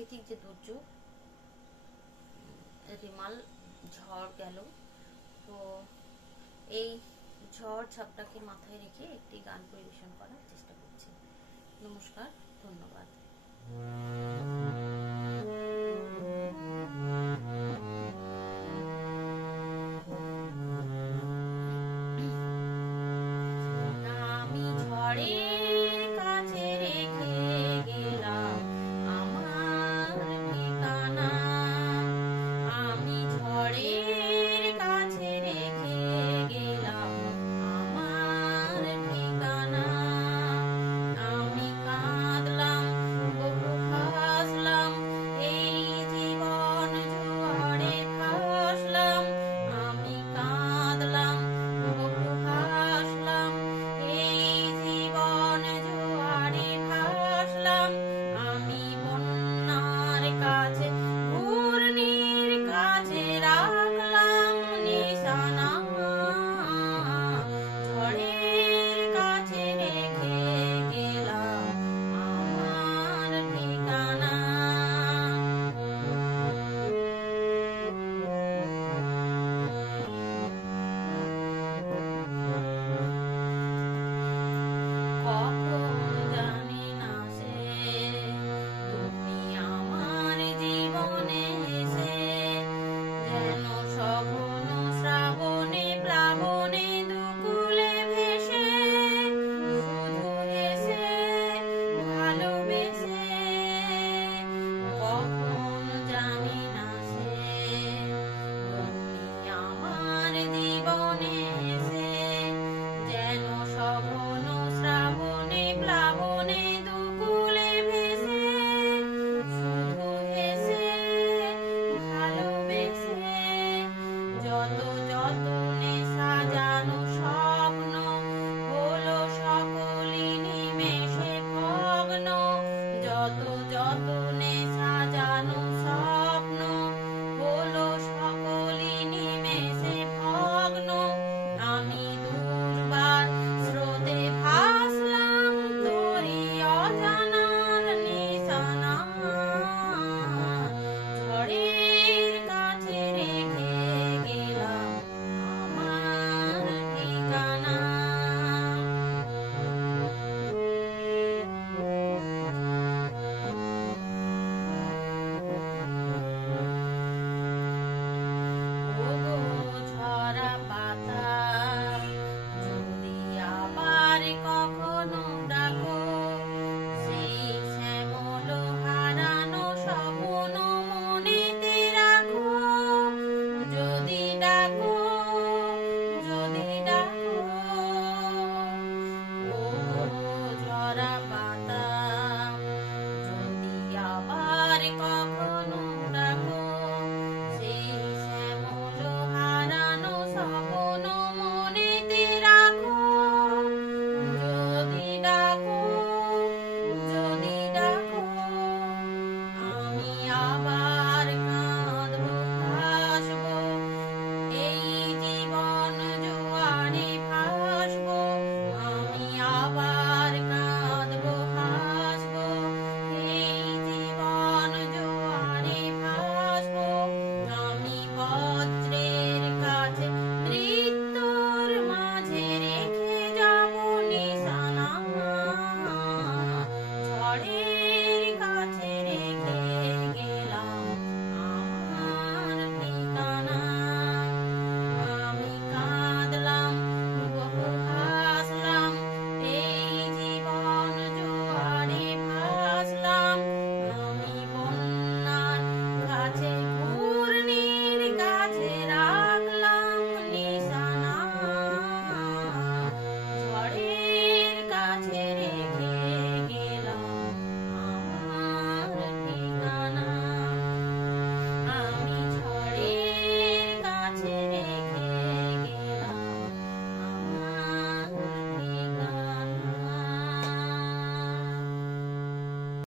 প্রাকৃতিক যে দুর্যোগ, রিমাল ঝড় গেল, তো এই ঝড় ঝাপটাকে মাথায় রেখে একটি গান পরিবেশন করার চেষ্টা করছি। নমস্কার, ধন্যবাদ। আমি ঝড়ের কাছে রেখে গেলাম আমার ঠিকানা, আমি ঝড়ের কাছে রেখে গেলাম আমার ঠিকানা। আমি কাঁদলাম, বহু হাসলাম, এই জীবন জোয়ারে ভাসলাম। আমি কাঁদলাম, বহু হাসলাম, এই জীবন জোয়ারে ভাসলাম। আমি বন্যার কাছে, ঘূর্ণির কাছে রাখলাম নিশানা, ঝড়ের কাছে রেখে গেলাম আমার ঠিকানা। কখন জানি না সে তুমি আমার জীবনে এসে, যেন সঘন শ্রাবণে প্লাবনে দুকুলে ভেসে, শুধু হেসে ভালোবেসে। কখন জানি না সে তুমি আমার জীবনে এসে, যেন সঘন শ্রাবণে প্লাবনে দুকুলে ভেসে, শুধু হেসে ভালোবেসে। যত যতনে সাজানো স্বপ্ন হলো সকলই নিমেষে ভগ্ন, যত যত